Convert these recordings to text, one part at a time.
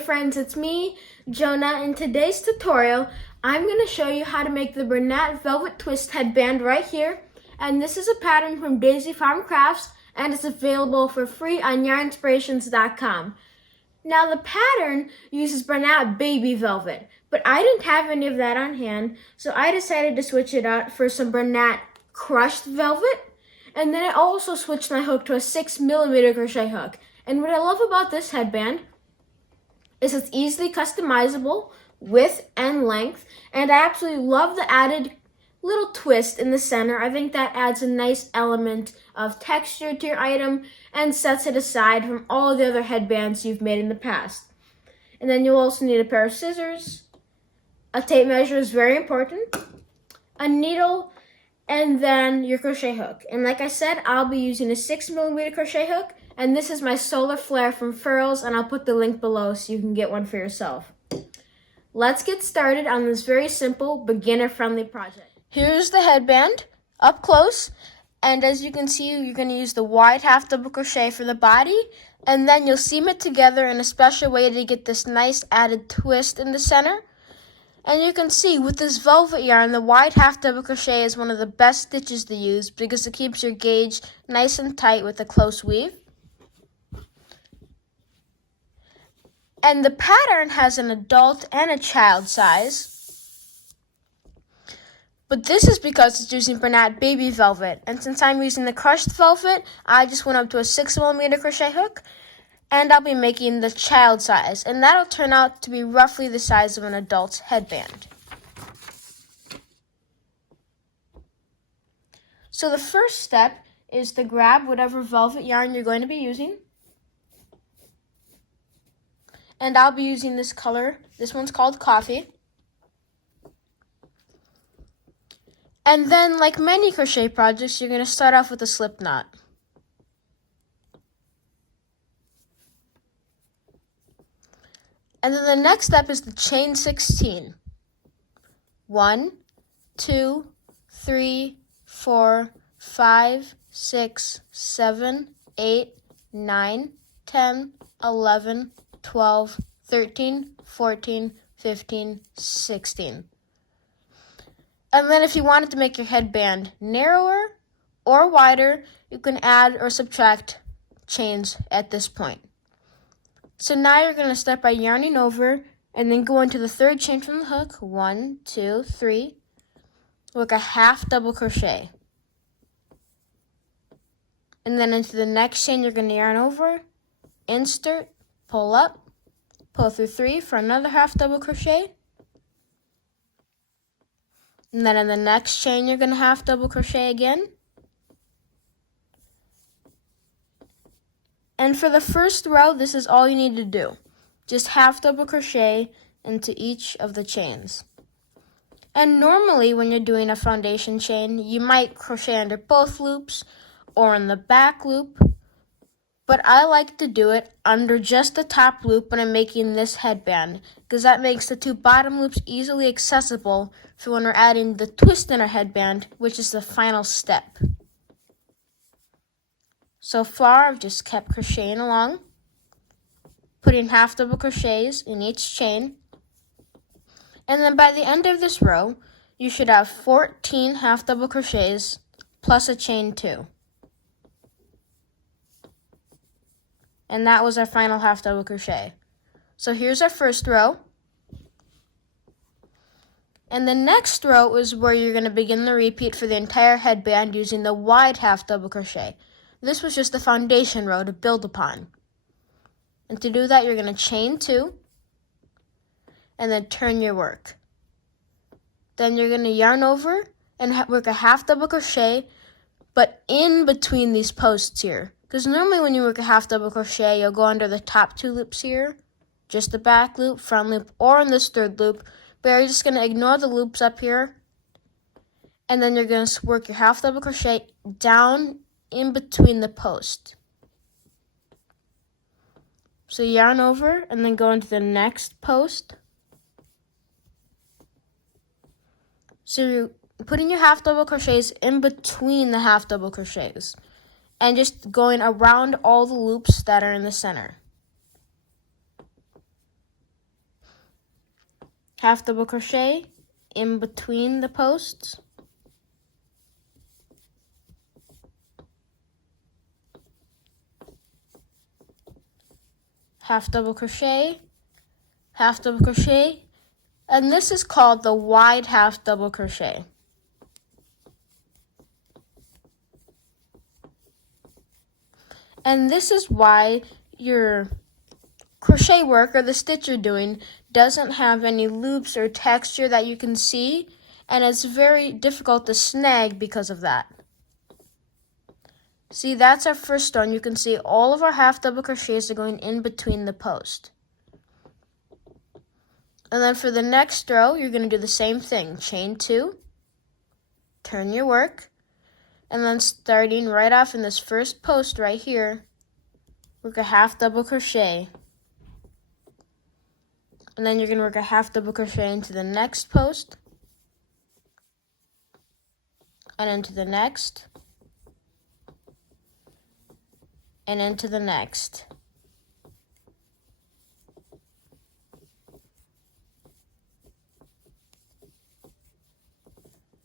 friends, it's me, Jonah. In today's tutorial, I'm going to show you how to make the Bernat Velvet Twist headband right here. And this is a pattern from Daisy Farm Crafts, and it's available for free on yarnspirations.com. Now the pattern uses Bernat Baby Velvet, but I didn't have any of that on hand, so I decided to switch it out for some Bernat Crushed Velvet. And then I also switched my hook to a 6mm crochet hook. And what I love about this headband is it's easily customizable, width and length, and I absolutely love the added little twist in the center. I think that adds a nice element of texture to your item and sets it aside from all the other headbands you've made in the past. And then you'll also need a pair of scissors, a tape measure is very important, a needle, and then your crochet hook. And like I said, I'll be using a 6mm crochet hook, and this is my Solar Flare from Furls, and I'll put the link below so you can get one for yourself. Let's get started on this very simple, beginner-friendly project. Here's the headband, up close, and as you can see, you're going to use the wide half double crochet for the body, and then you'll seam it together in a special way to get this nice added twist in the center. And you can see with this velvet yarn, the wide half double crochet is one of the best stitches to use because it keeps your gauge nice and tight with a close weave. And the pattern has an adult and a child size. But this is because it's using Bernat Baby Velvet. And since I'm using the crushed velvet, I just went up to a 6mm crochet hook. And I'll be making the child size. And that'll turn out to be roughly the size of an adult's headband. So the first step is to grab whatever velvet yarn you're going to be using. And I'll be using this color. This one's called Coffee. And then, like many crochet projects, you're going to start off with a slip knot. And then the next step is the chain 16. 1, 2, 3, 4, 5, 6, 7, 8, 9, 10, 11, 12, 13, 14, 15, 16. And then if you wanted to make your headband narrower or wider, you can add or subtract chains at this point. So now you're going to start by yarning over and then go into the third chain from the hook. 1, 2, 3. Work a half double crochet. And then into the next chain, you're going to yarn over, insert, pull up, pull through 3 for another half double crochet. And then in the next chain, you're going to half double crochet again. And for the first row, this is all you need to do. Just half double crochet into each of the chains. And normally when you're doing a foundation chain, you might crochet under both loops or in the back loop. But I like to do it under just the top loop when I'm making this headband, because that makes the 2 bottom loops easily accessible for when we're adding the twist in our headband, which is the final step. So far, I've just kept crocheting along, putting half double crochets in each chain. And then by the end of this row, you should have 14 half double crochets plus a chain 2. And that was our final half double crochet. So here's our first row. And the next row is where you're going to begin the repeat for the entire headband using the wide half double crochet. This was just the foundation row to build upon. And to do that, you're going to chain 2 and then turn your work. Then you're going to yarn over and work a half double crochet, but in between these posts here. Because normally when you work a half double crochet, you'll go under the top 2 loops here, just the back loop, front loop, or in this third loop. But you're just going to ignore the loops up here. And then you're going to work your half double crochet down in between the post. So yarn over and then go into the next post. So you're putting your half double crochets in between the half double crochets and just going around all the loops that are in the center. half double crochet in between the posts, half double crochet, half double crochet, and this is called the wide half double crochet. And this is why your crochet work, or the stitch you're doing, doesn't have any loops or texture that you can see, and it's very difficult to snag because of that. See, that's our first row, and you can see all of our half double crochets are going in between the post. And then for the next row, you're going to do the same thing. Chain 2, turn your work, and then starting right off in this first post right here, work a half double crochet. And then you're going to work a half double crochet into the next post, and into the next, and into the next.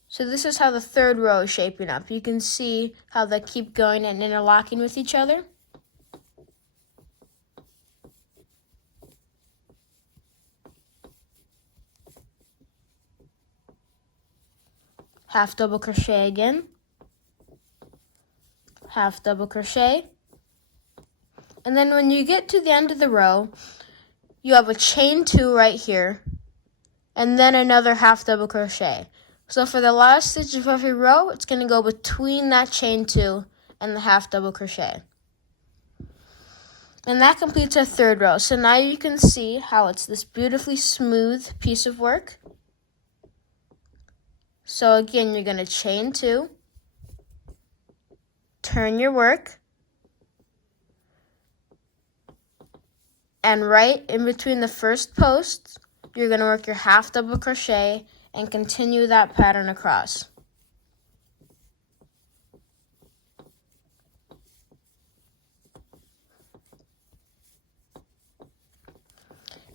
So this is how the third row is shaping up. You can see how they keep going and interlocking with each other. Half double crochet again, half double crochet, and then when you get to the end of the row, you have a chain 2 right here, and then another half double crochet. So for the last stitch of every row, it's going to go between that chain 2 and the half double crochet. And that completes our third row. So now you can see how it's this beautifully smooth piece of work. So again, you're going to chain 2, turn your work, and right in between the first posts, you're going to work your half double crochet and continue that pattern across.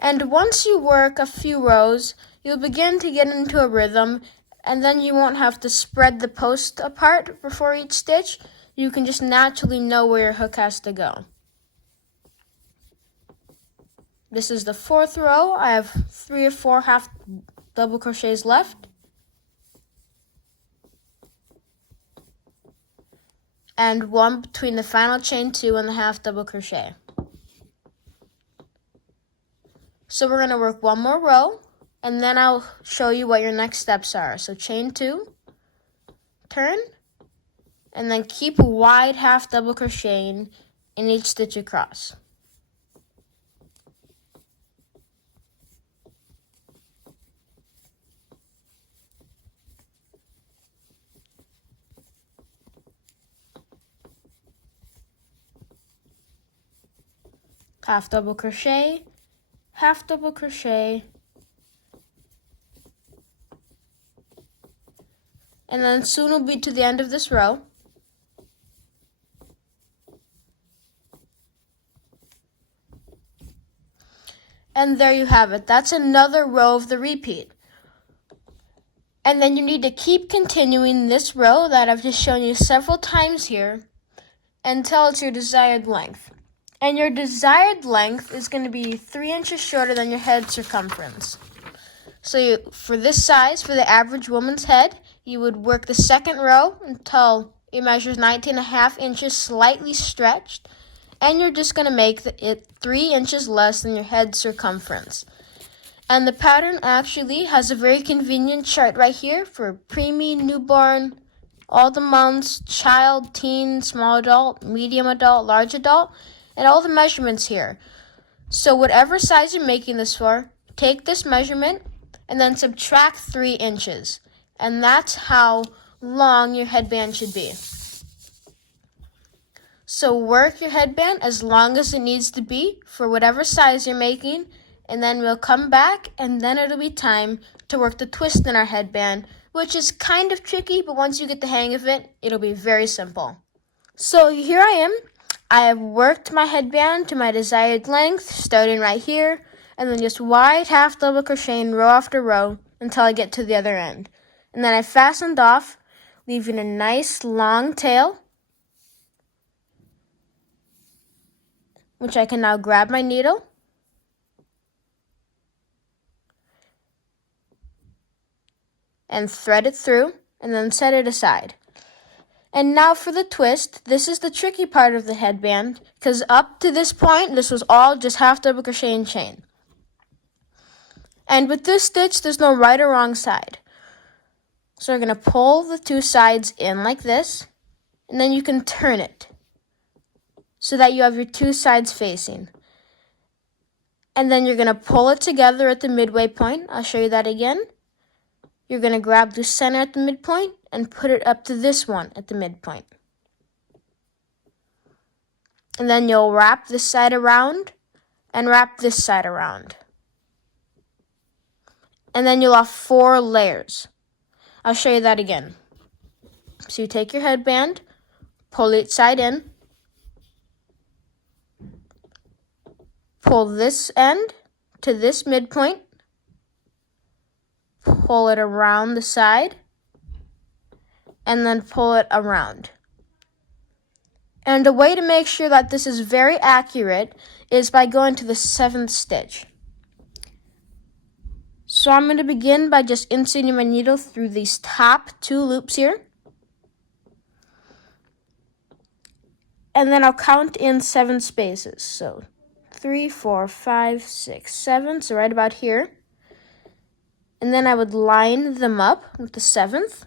And once you work a few rows, you'll begin to get into a rhythm, and then you won't have to spread the post apart before each stitch. You can just naturally know where your hook has to go. This is the fourth row. I have 3 or 4 half double crochets left. And 1 between the final chain 2 and the half double crochet. So we're going to work 1 more row, and then I'll show you what your next steps are. So chain 2, turn, and then keep wide half double crocheting in each stitch across. Half double crochet, half double crochet, and then soon we'll be to the end of this row. And there you have it. That's another row of the repeat. And then you need to keep continuing this row that I've just shown you several times here until it's your desired length. And your desired length is going to be 3 inches shorter than your head circumference. So for this size, for the average woman's head, you would work the second row until it measures 19.5 inches slightly stretched. And you're just going to make it 3 inches less than your head circumference. And the pattern actually has a very convenient chart right here for preemie, newborn, all the months, child, teen, small adult, medium adult, large adult, and all the measurements here. So whatever size you're making this for, take this measurement and then subtract 3 inches. And that's how long your headband should be. So work your headband as long as it needs to be for whatever size you're making, and then we'll come back, and then it'll be time to work the twist in our headband, which is kind of tricky, but once you get the hang of it, it'll be very simple. So here I am. I have worked my headband to my desired length, starting right here, and then just wide half double crochet in row after row until I get to the other end. And then I fastened off, leaving a nice long tail, which I can now grab my needle and thread it through, and then set it aside. And now for the twist. This is the tricky part of the headband, because up to this point, this was all just half double crochet and chain. And with this stitch, there's no right or wrong side. So we're going to pull the two sides in like this, and then you can turn it so that you have your two sides facing. And then you're going to pull it together at the midway point. I'll show you that again. You're going to grab the center at the midpoint and put it up to this one at the midpoint. And then you'll wrap this side around and wrap this side around. And then you'll have 4 layers. I'll show you that again. So you take your headband, pull each side in, pull this end to this midpoint, pull it around the side, and then pull it around. And a way to make sure that this is very accurate is by going to the 7th stitch. So I'm going to begin by just inserting my needle through these top 2 loops here. And then I'll count in 7 spaces. So 3, 4, 5, 6, 7, so right about here. And then I would line them up with the 7th.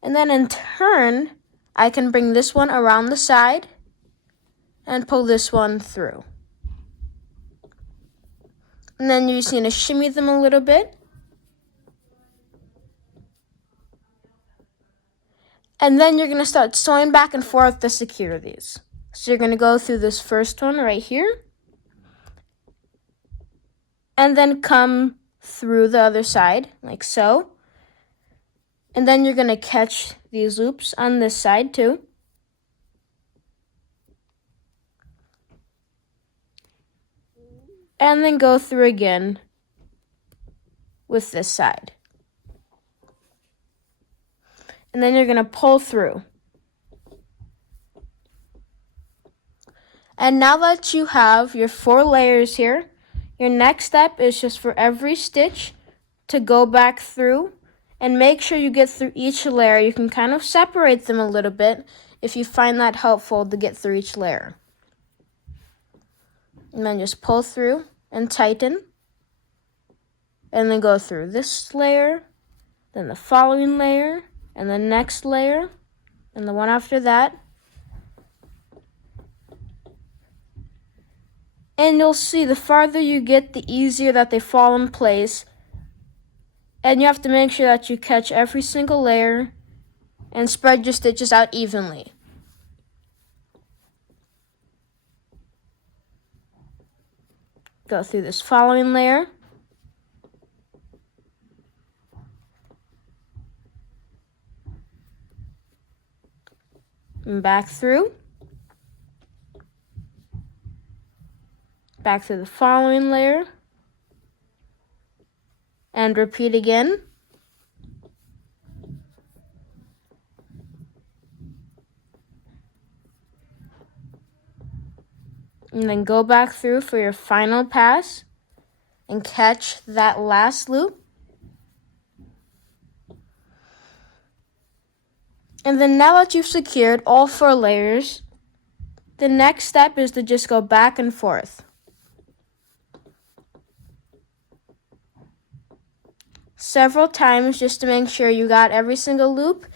And then in turn, I can bring this one around the side and pull this one through. And then you're just going to shimmy them a little bit. And then you're going to start sewing back and forth to secure these. So you're going to go through this first one right here. And then come through the other side, like so. And then you're going to catch these loops on this side too. And then go through again with this side. And then you're going to pull through. And now that you have your 4 layers here, your next step is just for every stitch to go back through and make sure you get through each layer. You can kind of separate them a little bit if you find that helpful to get through each layer. And then just pull through and tighten. And then go through this layer, then the following layer, and the next layer, and the one after that. And you'll see the farther you get, the easier that they fall in place. And you have to make sure that you catch every single layer and spread your stitches out evenly. Go through this following layer. And back through. Back through the following layer. And repeat again. And then go back through for your final pass and catch that last loop. And then now that you've secured all 4 layers, the next step is to just go back and forth. Several times just to make sure you got every single loop.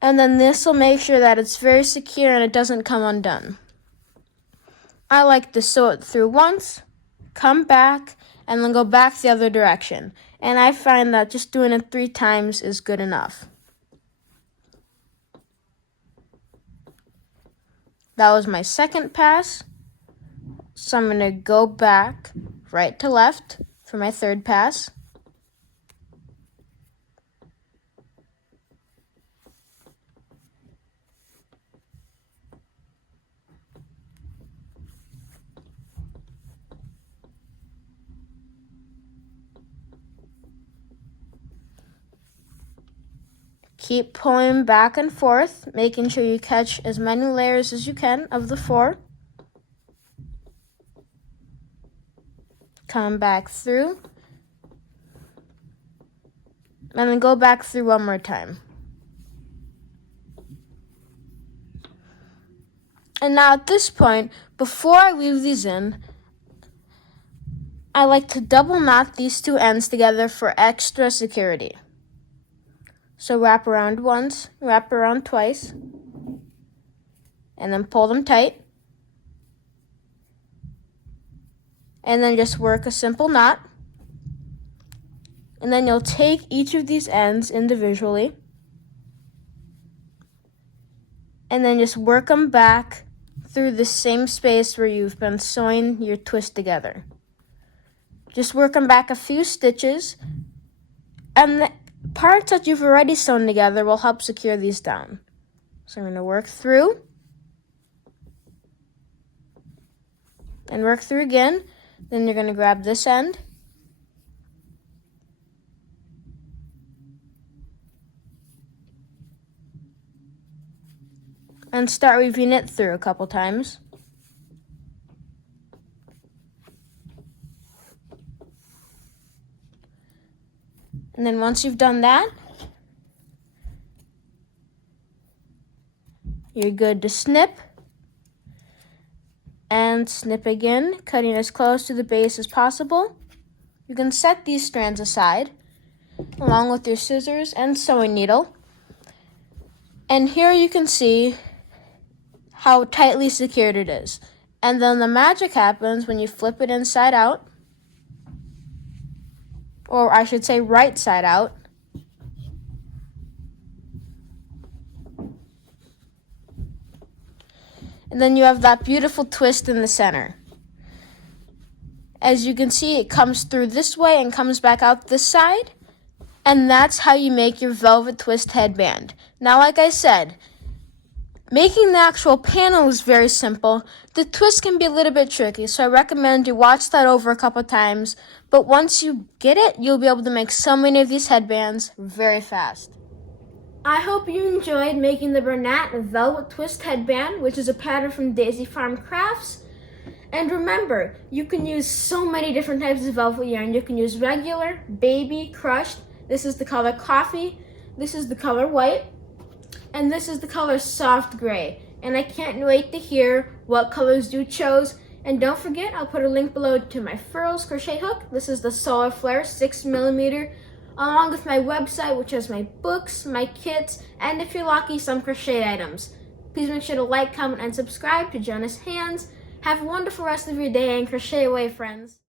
And then this will make sure that it's very secure and it doesn't come undone. I like to sew it through once, come back, and then go back the other direction. And I find that just doing it 3 times is good enough. That was my second pass. So I'm going to go back right to left for my third pass. Keep pulling back and forth, making sure you catch as many layers as you can of the 4. Come back through. And then go back through one more time. And now at this point, before I weave these in, I like to double knot these 2 ends together for extra security. So wrap around once, wrap around twice, and then pull them tight. And then just work a simple knot. And then you'll take each of these ends individually and then just work them back through the same space where you've been sewing your twist together. Just work them back a few stitches, and the parts that you've already sewn together will help secure these down. So I'm going to work through and work through again. Then you're going to grab this end and start weaving it through a couple times. And then once you've done that, you're good to snip and snip again, cutting as close to the base as possible. You can set these strands aside along with your scissors and sewing needle. And here you can see how tightly secured it is. And then the magic happens when you flip it inside out, or I should say right side out. And then you have that beautiful twist in the center. As you can see, it comes through this way and comes back out this side. And that's how you make your velvet twist headband. Now, like I said, making the actual panel is very simple. The twist can be a little bit tricky, so I recommend you watch that over a couple times. But once you get it, you'll be able to make so many of these headbands very fast. I hope you enjoyed making the Bernat Velvet Twist Headband, which is a pattern from Daisy Farm Crafts. And remember, you can use so many different types of velvet yarn. You can use regular, baby, crushed. This is the color coffee. This is the color white. And this is the color soft gray. And I can't wait to hear what colors you chose. And don't forget, I'll put a link below to my Furls crochet hook. This is the Solar Flare 6mm, along with my website, which has my books, my kits, and if you're lucky, some crochet items. Please make sure to like, comment, and subscribe to Jonah's Hands. Have a wonderful rest of your day and crochet away, friends.